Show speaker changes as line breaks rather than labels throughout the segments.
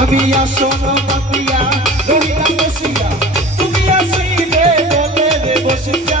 আমি আসন পাতিয়া তুমি আসইলে বলে বসিয়া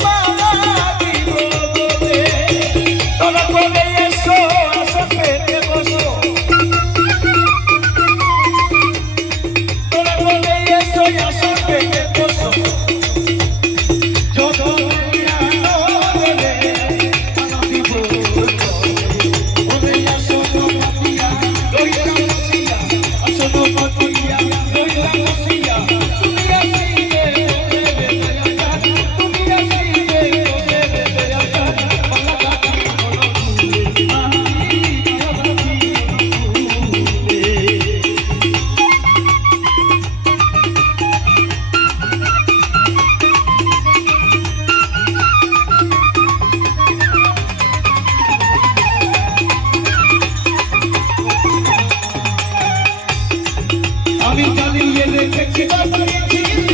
keep on, keep on.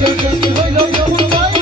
হইল যমুনা